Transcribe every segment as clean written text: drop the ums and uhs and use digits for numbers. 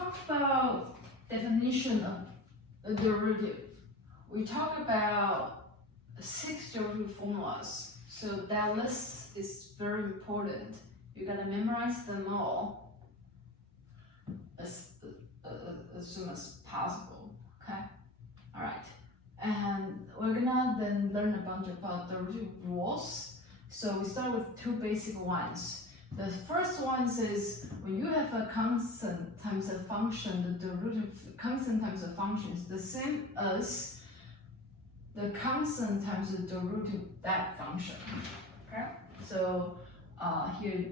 talk about definition of a derivative, we talk about 6 derivative formulas. So that list is very important. You gotta memorize them all as soon as possible. Okay. All right. And we're gonna then learn a bunch of derivative rules. So we start with 2 basic ones. The first one is when you have a constant times a function, the derivative constant times a function is the same as the constant times the derivative of that function. Okay? So here,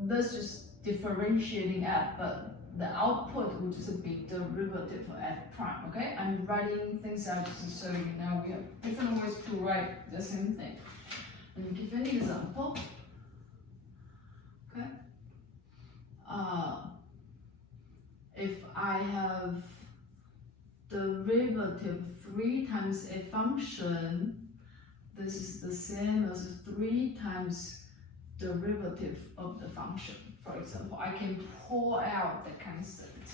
this is differentiating f, but the output will just be derivative of f prime. Okay? I'm writing things out just so you know we have different ways to write the same thing. Let me give you an example. Okay. If I have derivative 3 times a function, this is the same as 3 times derivative of the function. For example, I can pull out the constant.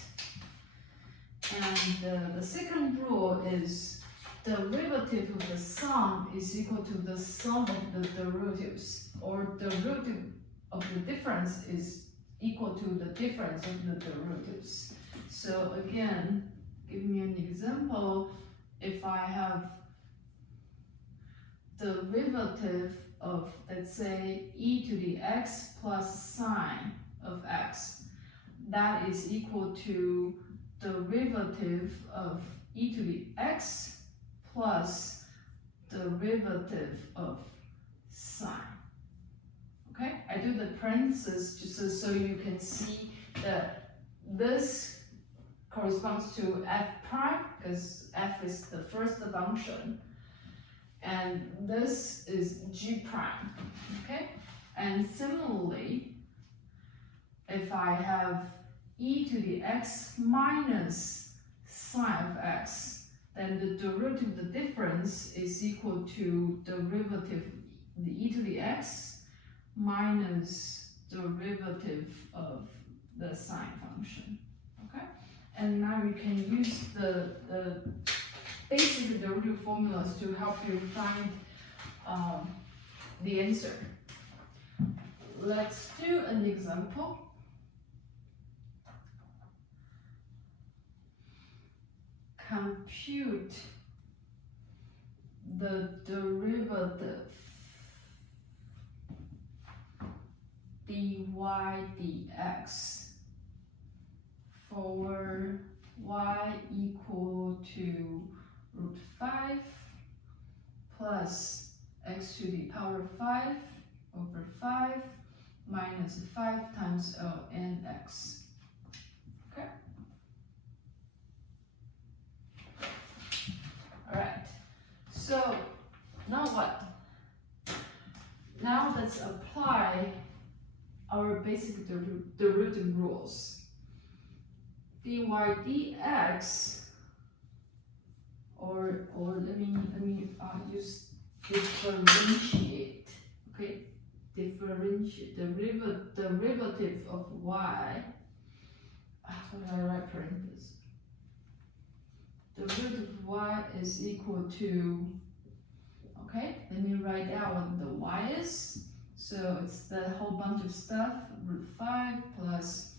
And the second rule is derivative of the sum is equal to the sum of the derivatives, or derivative of the difference is equal to the difference of the derivatives. So again, give me an example. If I have derivative of, let's say, e to the x plus sine of x, that is equal to derivative of e to the x plus derivative of sine. Okay, I do the parentheses just so you can see that this corresponds to f prime because f is the first function, and this is g prime. Okay, and similarly, if I have e to the x minus sine of x, then the derivative of the difference is equal to derivative of the e to the x minus derivative of the sine function. Okay, and now you can use the basic derivative formulas to help you find the answer. Let's do an example. Compute the derivative dy dx for y equal to root 5 plus x to the power 5 over 5 minus 5 times ln x. Okay. All right. So now what? Now let's apply our basic derivative rules. Dy dx, or let me use differentiate. Okay, differentiate derivative of y. How do I write parentheses? Derivative of y is equal to. Okay, let me write out what the y is. So it's the whole bunch of stuff, root 5 plus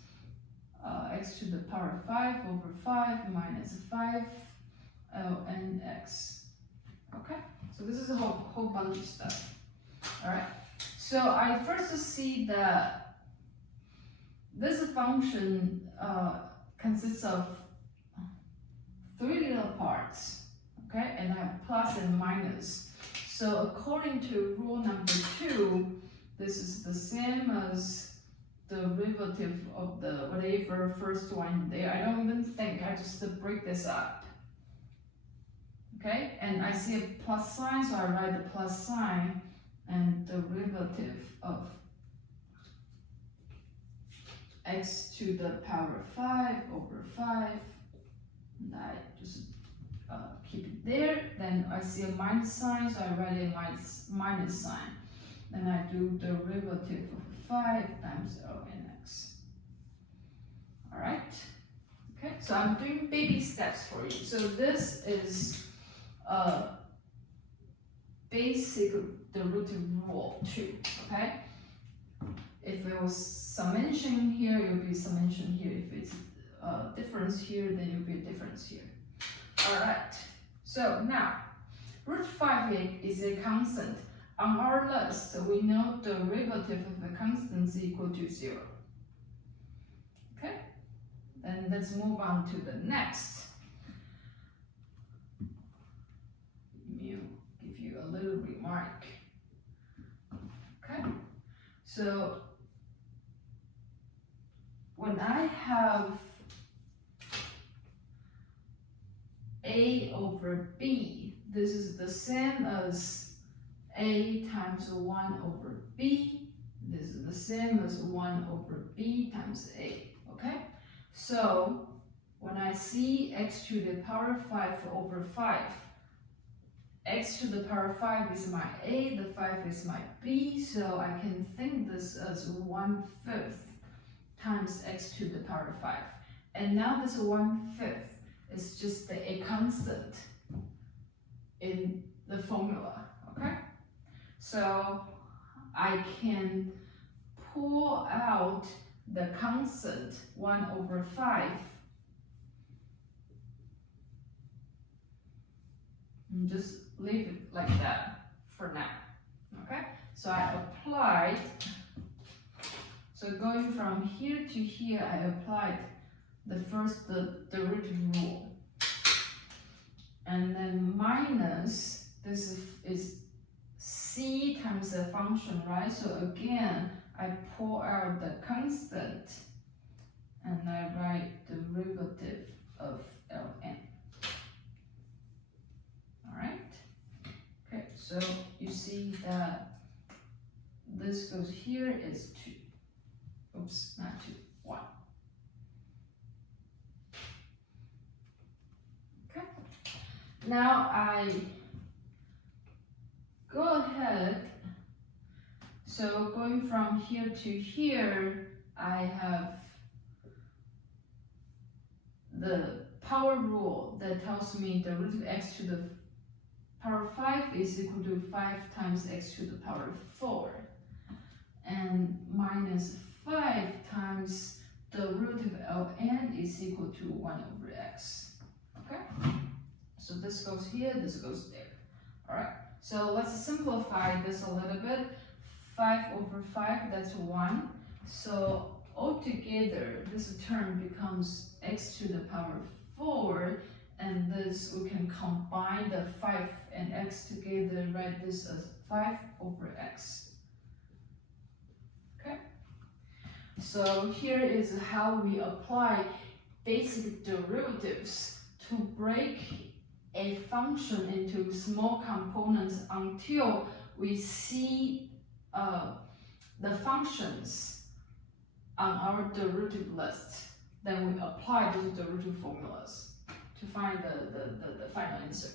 x to the power 5 over 5 minus 5 ln x. Okay, so this is a whole bunch of stuff. All right, so I first see that this function consists of 3 little parts, okay, and I have plus and minus. So according to rule number 2, this is the same as derivative of the whatever first one there. I don't even think, I just break this up. Okay, and I see a plus sign, so I write the plus sign and derivative of x to the power 5 over 5. And I just keep it there. Then I see a minus sign, so I write a minus sign. Then I do derivative of 5 times ln x. All right. Okay, so I'm doing baby steps for you. So this is basic derivative rule 2, okay? If it was summation here, it will be summation here. If it's difference here, then it will be a difference here. Alright, so now, root 5 is a constant. On our list, we know the derivative of the constant is equal to 0. Okay, then let's move on to the next. Give you a little remark. Okay, so when I have a over b, this is the same as a times 1 over b. This is the same as 1 over b times a, okay? So when I see x to the power 5 over 5, x to the power 5 is my a, the 5 is my b, so I can think this as 1/5 times x to the power 5. And now this 1/5 is just a constant in the formula, okay? So I can pull out the constant 1 over 5 and just leave it like that for now, okay? So I applied, so going from here to here, I applied the derivative rule. And then minus, this is c times the function, right? So again, I pull out the constant and I write derivative of ln. Alright? Okay, so you see that this goes here is 2. Oops, not 2, 1. Okay. Now I go ahead, so going from here to here, I have the power rule that tells me the root of x to the power 5 is equal to 5 times x to the power 4, and minus 5 times the root of ln is equal to 1 over x. Okay, so this goes here, this goes there. All right, so let's simplify this a little bit. 5 over 5, that's 1. So altogether, this term becomes x to the power 4, and this, we can combine the 5 and x together, write this as 5 over x. Okay, so here is how we apply basic derivatives to break a function into small components until we see the functions on our derivative list. Then we apply those derivative formulas to find the final answer.